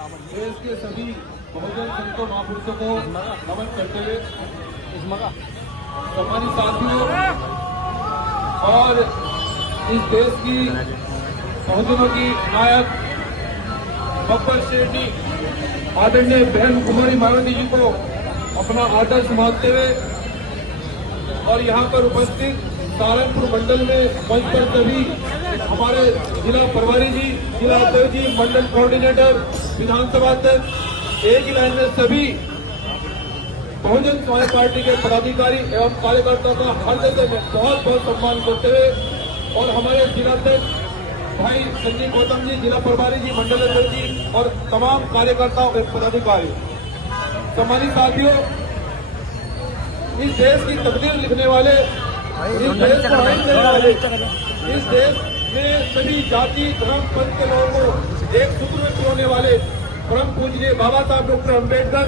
देश के सभी बहुजन संतों महापुरुषों को नमन करते हुए सम्मानित साथियों और इस देश की बहुजनों की नायक बब्बर शेरनी आदरणीय बहन कुमारी मायावती जी को अपना आदर्श मानते हुए और यहाँ पर उपस्थित सहारनपुर मंडल में मंच पर सभी हमारे जिला प्रभारी जी, जिला अध्यक्ष जी, मंडल कोऑर्डिनेटर, विधानसभा अध्यक्ष, एक ही लाइन में सभी बहुजन समाज पार्टी के पदाधिकारी एवं कार्यकर्ताओं का हृदय से बहुत बहुत सम्मान करते हुए और हमारे जिला अध्यक्ष भाई संजीव गौतम जी, जिला प्रभारी जी, मंडल अध्यक्ष जी और तमाम कार्यकर्ताओं के पदाधिकारी, सम्मानित साथियों, इस देश की तकदीर लिखने वाले, इस देश को आइन देने वाले, इस देश में सभी जाति धर्म पंथ के लोगों को एक सूत्र में पिरोने वाले परम पूजनीय बाबा साहब डॉक्टर अम्बेडकर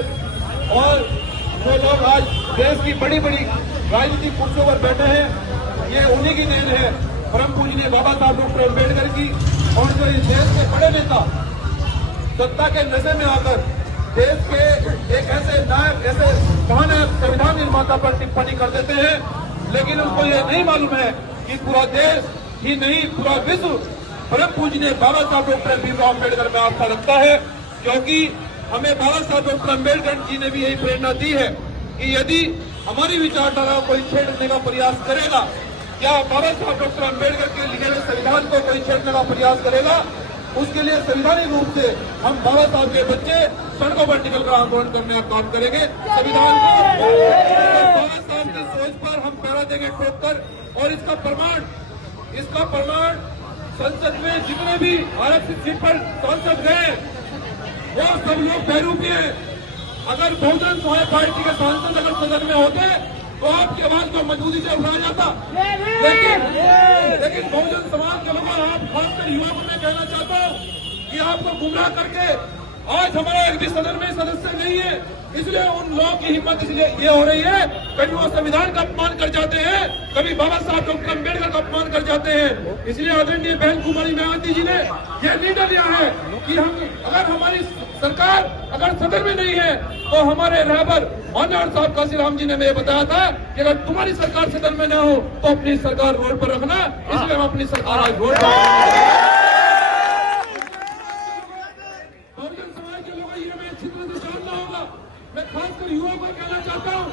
और जो लोग आज देश की बड़ी बड़ी राजनीतिक कुर्सियों पर बैठे हैं, ये उन्हीं की देन है, परम पूजनीय बाबा साहब डॉक्टर अम्बेडकर की। और जो इस देश के बड़े नेता सत्ता के नशे में आकर देश के एक ऐसे नायक, ऐसे महानायक संविधान निर्माता पर टिप्पणी कर देते हैं, लेकिन उनको ये नहीं मालूम है कि पूरा देश ही नहीं पूरा विश्व परम पूजनीय बाबा साहब डॉक्टर भीमराव अम्बेडकर में आस्था रखता है, क्योंकि हमें बाबा साहब डॉक्टर अम्बेडकर जी ने भी यही प्रेरणा दी है कि यदि हमारी विचारधारा को कोई छेड़ने का प्रयास करेगा, क्या बाबा साहब डॉक्टर अम्बेडकर के लिखे हुए संविधान को कोई छेड़ने का प्रयास करेगा, उसके लिए संवैधानिक रूप से हम बाबा साहब के बच्चे सड़कों पर निकलकर आंदोलन करने का काम करेंगे। संविधान बाबा साहब की सोच पर हम पहरा देंगे ठोककर। और इसका प्रमाण संसद में जितने भी आरक्षित सीट पर सांसद गए वो सब लोग बहरूपी हैं। अगर बहुजन समाज पार्टी के सांसद अगर सदन में होते तो आपकी आवाज को मजबूती से उठाया जाता, लेकिन बहुजन समाज के लोगों, आप खासकर युवा को मैं कहना चाहता हूँ कि आपको गुमराह करके आज हमारा एक भी सदन में सदस्य नहीं है, इसलिए उन लोगों की हिम्मत इसलिए ये हो रही है, कभी वो संविधान का अपमान कर जाते हैं, कभी बाबा साहब डॉक्टर अम्बेडकर का अपमान कर जाते हैं। इसलिए आदरणीय बहन कुमारी मायावती जी ने यह निर्णय लिया है कि हम अगर हमारी सरकार अगर सदन में नहीं है तो हमारे रहबर माननीय साहब काशीराम जी ने मुझे बताया था कि अगर तुम्हारी सरकार सदन में न हो तो अपनी सरकार रोड पर रखना, इसलिए हम अपनी सरकार आज रोड पर। बहुजन समाज के लोगों ये मैं अच्छी तरह से जानना होगा, मैं खासकर युवाओं को कहना चाहता हूँ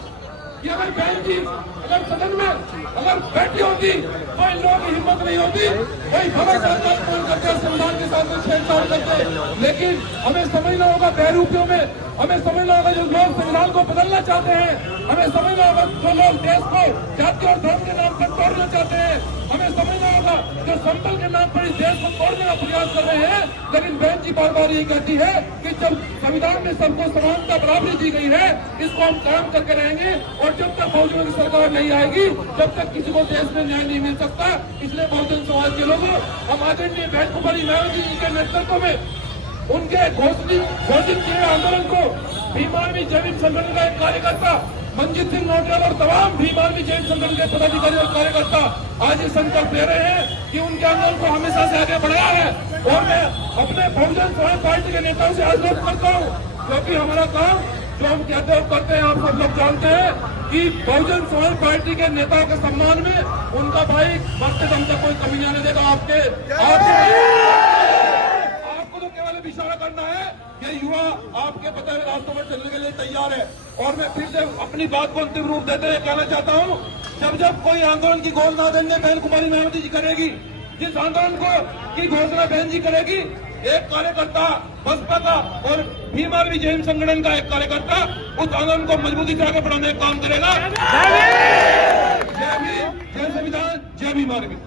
कि अगर बहन जी अगर सदन में अगर बैठी होती तो इन लोगों की हिम्मत नहीं होती, कोई बाबा साहब का अपमान करते, संविधान के साथ में छेड़छाड़ करते। लेकिन हमें समझना होगा बहरूपियों में, हमें समझना होगा जो लोग संविधान को बदलना चाहते हैं, हमें समझना होगा जो लोग देश को जाति और धर्म के नाम पर तोड़ना चाहते हैं, हमें समझना होगा जो संबल के नाम पर इस देश को तोड़ने का प्रयास कर रहे हैं। लेकिन बहन जी बार बार ये कहती है कि जब संविधान में सबको समानता बराबरी दी गई है, इसको हम कायम करके रहेंगे और जब तक बहुजन की सरकार नहीं आएगी जब तक किसी को देश में न्याय नहीं मिल सकता। इसलिए बहुजन समाज के लोगों, हम आदरणीय बहन कुमारी मायावती जी के नेतृत्व में उनके घोषित किए आंदोलन को भीम आर्मी जैविक संगठन का एक कार्यकर्ता मंजीत सिंह नोटियाल और तमाम भीम आर्मी जैविक संगठन के पदाधिकारी और कार्यकर्ता आज ये संकल्प ले रहे हैं कि उनके आंदोलन को हमेशा से आगे बढ़ाया है। और मैं अपने बहुजन समाज पार्टी के नेताओं से अनुरोध करता हूँ, क्योंकि हमारा काम जो हम कहते हैं करते हैं, आप सब लोग जानते हैं कि बहुजन समाज पार्टी के नेताओं के सम्मान में उनका भाई मरते दम तक कोई कमी आने देगा। आपको तो केवल इशारा करना है कि युवा आपके पता है रास्तों में चलने के लिए तैयार है। और मैं फिर से अपनी बात को अंतिम रूप देते हुए कहना चाहता हूँ, जब कोई आंदोलन की घोषणा देंगे बहन कुमारी मायावती जी करेगी, जिस आंदोलन की घोषणा बहन जी करेगी, एक कार्यकर्ता बसपा का और भीम आर्मी जैन संगठन का एक कार्यकर्ता उस आंदोलन को मजबूती से आगे बढ़ाने का काम करेगा। जय भीम, जय संविधान, जय भीम आर्मी।